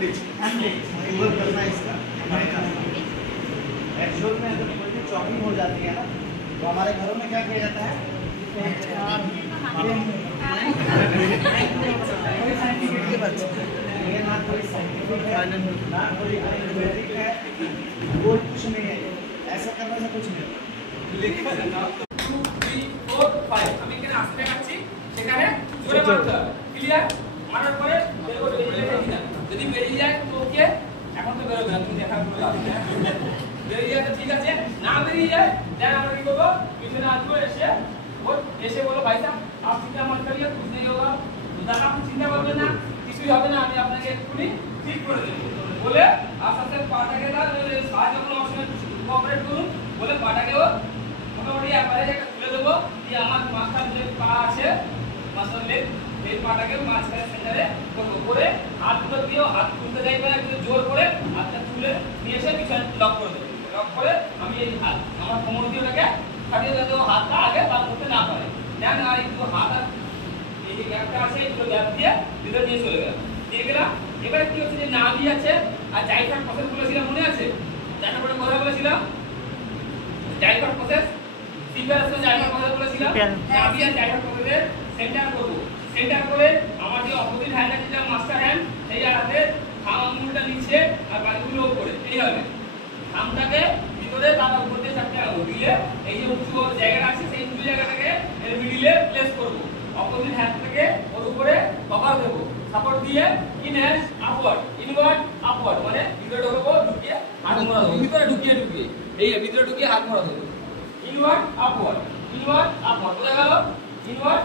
remove करना इसका actual में अगर कोई चॉकिंग हो जाती है ना तो हमारे घरों में क्या किया जाता है ये ना कोई साइंटिफिक है ना कोई आयुर्वेदिक है वो कुछ नहीं है ऐसा करने से कुछ नहीं লিখে দেন 2 3 4 5 আমি এখানে আসতে যাচ্ছি সেখানে জোরে মারতে হবে ক্লিয়ার মারার পরে বেরিয়ে যাবে যদি বেরিয়ে যায় তো ওকে এখন তো বেরোবে না তুমি দেখা করে বেরিয়ে যায় তো ঠিক আছে না বেরিয়ে যায় দেন আমরা কি করব পিছনে আসবো এসে বলো ভাই সাহেব आप चिंता मत करिए कुछ नहीं होगा तो दादा आप चिंता করবেন না কিছুই হবে না আমি আপনাকে এক্ষুনি ঠিক করে দেব বলে আস্তে আস্তে পাটাকে সাহায্য কোনো অপশন কোঅপারেট করুন বলে পাটাকেও মোটামুটি একবারে একটা তুলে দেবো দিয়ে আমার মাঝখানে যে পা আছে মাঝখানে লেগ এই পাটাকে মাঝখানে সেন্টারে করবো করে হাতগুলো দিয়েও হাত তুলতে যাইবে না কিন্তু জোর করে হাতটা তুলে নিয়ে এসে পিছনে লক করে দেবো লক করে আমি এই হাত আমার কোমর দিয়ে ওটাকে খাটিয়ে যাতে ও হাতটা আগে বার করতে না পারে দেন আর একটু হাত এই যে গ্যাপটা আছে একটু গ্যাপ দিয়ে ভিতরে নিয়ে চলে গেলাম দিয়ে গেলাম এবারে কি হচ্ছে যে নাভি আছে আর জাইফার প্রসেস বলেছিলাম মনে আছে জানা পরে কথা বলেছিলাম জাইফার প্রসেস সিপিআরএস এর জাইফার প্রসেস বলেছিলাম নাভি আর জাইফার প্রসেসের সেন্টার করব সেন্টার করে আমার যে অপোজিট হ্যান্ড আছে যেটা মাস্টার হ্যান্ড সেই হাতে থাম আঙুলটা নিচে আর বাকিগুলো উপরে এইভাবে থামটাকে ভিতরে তার উপর দিয়ে চারটে আঙুল দিয়ে এই যে উঁচু জায়গাটা আছে সেই উঁচু জায়গাটাকে এর মিডলে প্লেস করব অপোজিট হ্যান্ড থেকে ওর উপরে কভার দেব সাপোর্ট দিয়ে ইনহ্যান্ড আপওয়ার্ড ইনওয়ার্ড আপওয়ার্ড মানে ভিতরে ঢোকাবো ঢুকিয়ে হাত মোড়া দেব ভিতরে ঢুকিয়ে এই ভিতরে ঢুকিয়ে হাত মোড়া দেব ইনওয়ার্ড আপওয়ার্ড বোঝা গেল ইনওয়ার্ড